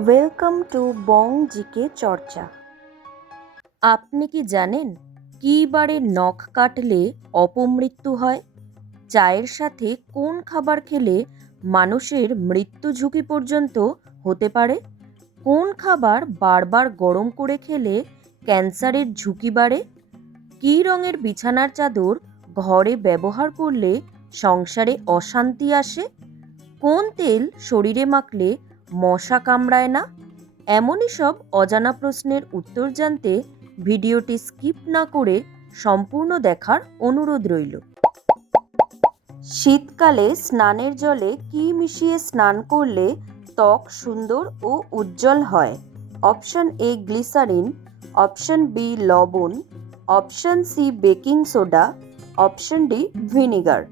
Welcome to Bong GK চর্চা। আপনি কি জানেন কী বারে নখ কাটলে অপমৃত্যু হয়? চায়ের সাথে কোন খাবার খেলে মানুষের মৃত্যু ঝুঁকি পর্যন্ত হতে পারে? কোন খাবার বারবার গরম করে খেলে ক্যান্সারের ঝুঁকি বাড়ে? কী রঙের বিছানার চাদর ঘরে ব্যবহার করলে সংসারে অশান্তি আসে? কোন তেল শরীরে মাখলে মশা কামড়ায় না? এমনই সব অজানা প্রশ্নের উত্তর জানতে ভিডিওটি স্কিপ না করে সম্পূর্ণ দেখার অনুরোধ রইল। শীতকালে স্নানের জলে কী মিশিয়ে স্নান করলে ত্বক সুন্দর ও উজ্জ্বল হয়? Option A glycerine, option B লবণ, option C baking soda, option D vinegar.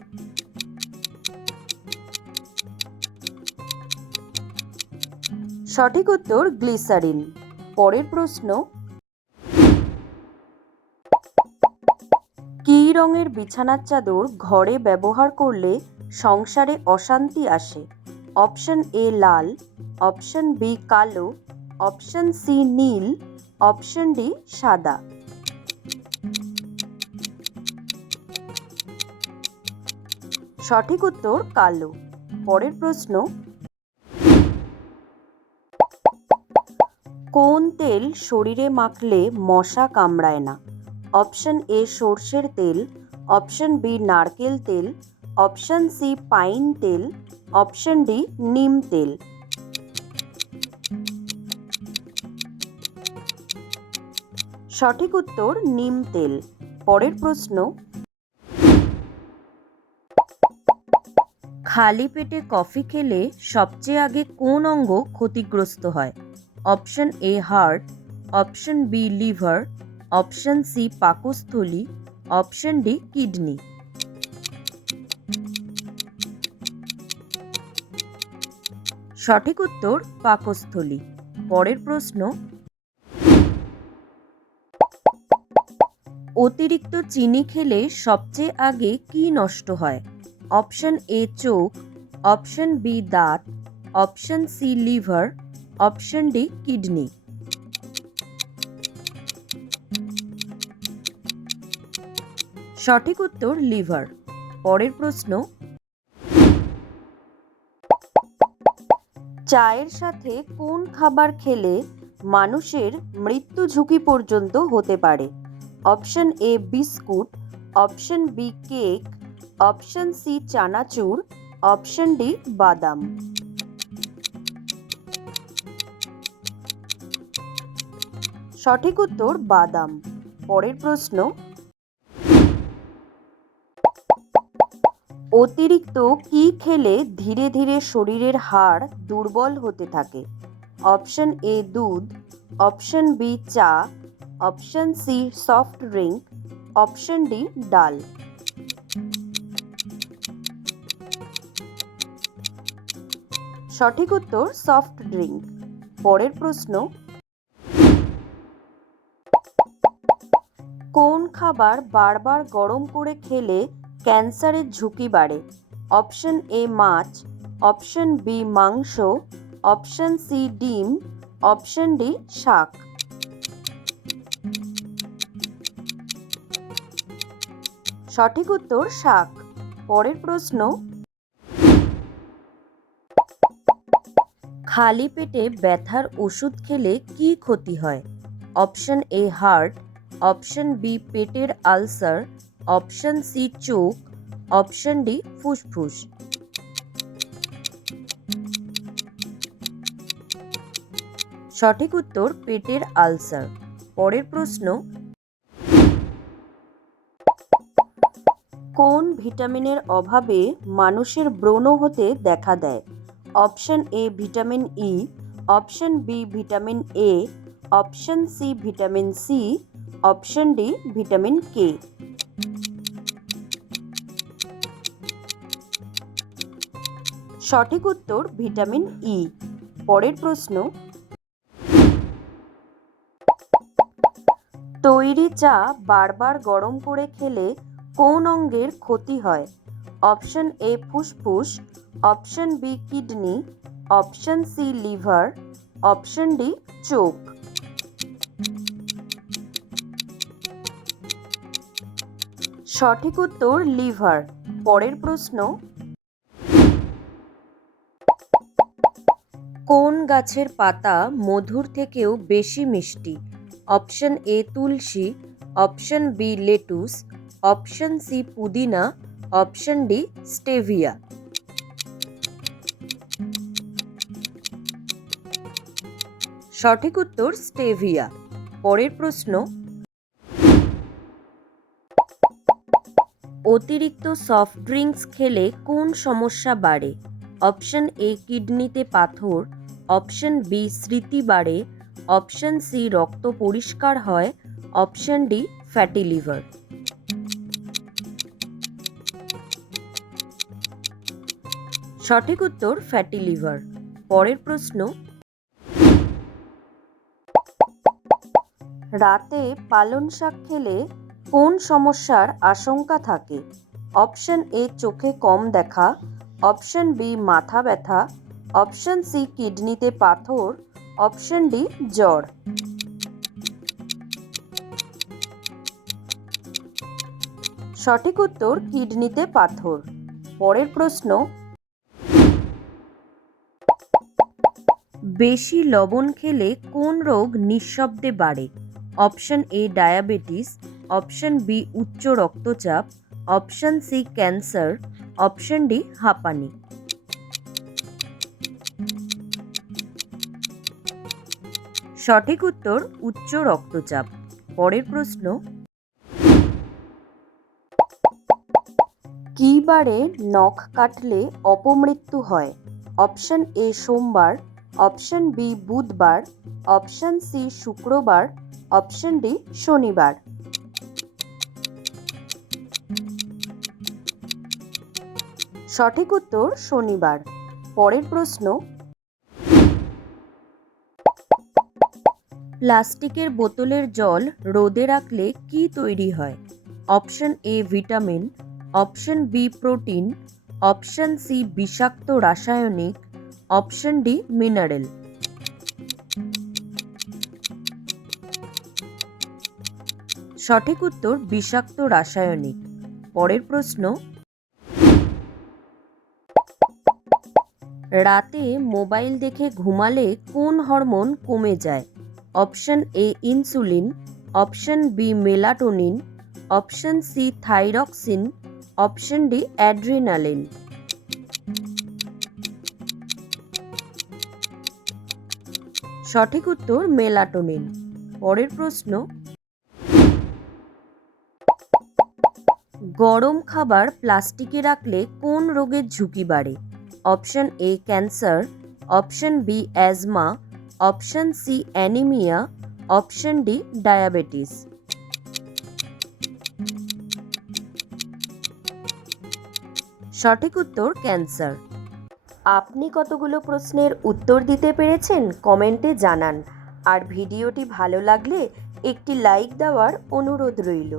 সঠিক উত্তর গ্লিসারিন। পরের প্রশ্ন, কী রঙের বিছানার চাদর ঘরে ব্যবহার করলে সংসারে অশান্তি আসে? অপশন এ লাল, অপশন বি কালো, অপশন সি নীল, অপশন ডি সাদা। সঠিক উত্তর কালো। পরের প্রশ্ন, কোন তেল শরীরে মাখলে মশা কামড়ায় না? অপশন এ সর্ষের তেল, অপশন বি নারকেল তেল, অপশন সি পাইন তেল, অপশন ডি নিম তেল। সঠিক উত্তর নিম তেল। পরের প্রশ্ন, খালি পেটে কফি খেলে সবচেয়ে আগে কোন অঙ্গ ক্ষতিগ্রস্ত হয়? Option A heart, option B liver, option C পাকস্থলী, অপশন ডি কিডনি। সঠিক উত্তর পাকস্থলী। পরের প্রশ্ন, অতিরিক্ত চিনি খেলে সবচেয়ে আগে কি নষ্ট হয়? অপশন এ চোখ, অপশন বি দাঁত, option C liver, option D kidney. সঠিক উত্তর লিভার। পরের প্রশ্ন, চায়ের সাথে কোন খাবার খেলে মানুষের মৃত্যু ঝুঁকি পর্যন্ত হতে পারে? Option A biscuit, option B cake, option C চানাচুর, অপশন ডি বাদাম। সঠিক উত্তর বাদাম। পরের প্রশ্ন, অতিরিক্ত কি খেলে ধীরে ধীরে শরীরের হাড় দুর্বল হতে থাকে? অপশন এ দুধ, অপশন বি চা, option C soft drink, option D ডাল। সঠিক উত্তর সফট ড্রিঙ্ক। পরের প্রশ্ন, কোন খাবার বারবার গরম করে খেলে ক্যান্সারের ঝুঁকি বাড়ে? অপশন এ মাছ, অপশন বি মাংস, অপশন সি ডিম, অপশন ডি শাক। সঠিক উত্তর শাক। পরের প্রশ্ন, খালি পেটে ব্যথার ওষুধ খেলে কি ক্ষতি হয়? Option A heart, option B পেটের আলসার, অপশন সি চোখ, অপশন ডি ফুসফুস। সঠিক উত্তর পেটের আলসার। পরের প্রশ্ন, কোন ভিটামিনের অভাবে মানুষের ব্রণ হতে দেখা দেয়? Option A vitamin E, option B vitamin A, option C vitamin C, option D vitamin K. সঠিক উত্তর ভিটামিন ই। পরের প্রশ্ন, তৈরি চা বারবার গরম করে খেলে কোন অঙ্গের ক্ষতি হয়? অপশন এ ফুসফুস, option B kidney, option C liver, option D চোখ। সঠিক উত্তর লিভার। পরের প্রশ্ন, কোন গাছের পাতা মধুর থেকেও বেশি মিষ্টি? অপশন এ তুলসী, option B lettuce, option C পুদিনা, অপশন ডি স্টেভিয়া। সঠিক উত্তর স্টেভিয়া। পরের প্রশ্ন, অতিরিক্ত সফট ড্রিঙ্কস খেলে কোন সমস্যা বাড়ে? অপশন এ কিডনিতে পাথর, অপশন বি স্মৃতি বাড়ে, অপশন সি রক্ত পরিষ্কার হয়, অপশন ডি ফ্যাটি লিভার। সঠিক উত্তর ফ্যাটি লিভার। পরের প্রশ্ন, রাতে পালং শাক খেলে কোন সমস্যার আশঙ্কা থাকে? অপশন এ চোখে কম দেখা, অপশন বি মাথা ব্যথা, অপশন সি কিডনিতে পাথর, অপশন ডি জ্বর। সঠিক উত্তর কিডনিতে পাথর। পরের প্রশ্ন, বেশি লবণ খেলে কোন রোগ নিঃশব্দে বাড়ে? Option A diabetes, option B উচ্চ রক্তচাপ, option C cancer, option D হাঁপানি। সঠিক উত্তর উচ্চ রক্তচাপ। পরের প্রশ্ন, কি বারে নখ কাটলে অপমৃত্যু হয়? অপশন এ সোমবার, অপশন বি বুধবার, অপশন সি শুক্রবার, অপশন ডি শনিবার। সঠিক উত্তর শনিবার। পরের প্রশ্ন, প্লাস্টিকের বোতলের জল রোদে রাখলে কি তৈরি হয়? Option A vitamin, option B protein, option C বিষাক্ত রাসায়নিক, অপশন ডি মিনারেল। সঠিক উত্তর বিষাক্ত রাসায়নিক। পরের প্রশ্ন, রাতে মোবাইল দেখে ঘুমালে কোন হরমোন কমে যায়? Option A insulin, option B melatonin, option C thyroxine, option D adrenaline. সঠিক উত্তর মেলাটোনিন। পরের প্রশ্ন, গরম খাবার প্লাস্টিকে রাখলে কোন রোগের ঝুঁকি বাড়ে? Option A cancer, option B asthma, option C anaemia, option D diabetes. সঠিক উত্তর ক্যান্সার। আপনি কতগুলো প্রশ্নের উত্তর দিতে পেরেছেন কমেন্টে জানান। আর ভিডিওটি ভালো লাগলে একটি লাইক দেওয়ার অনুরোধ রইল।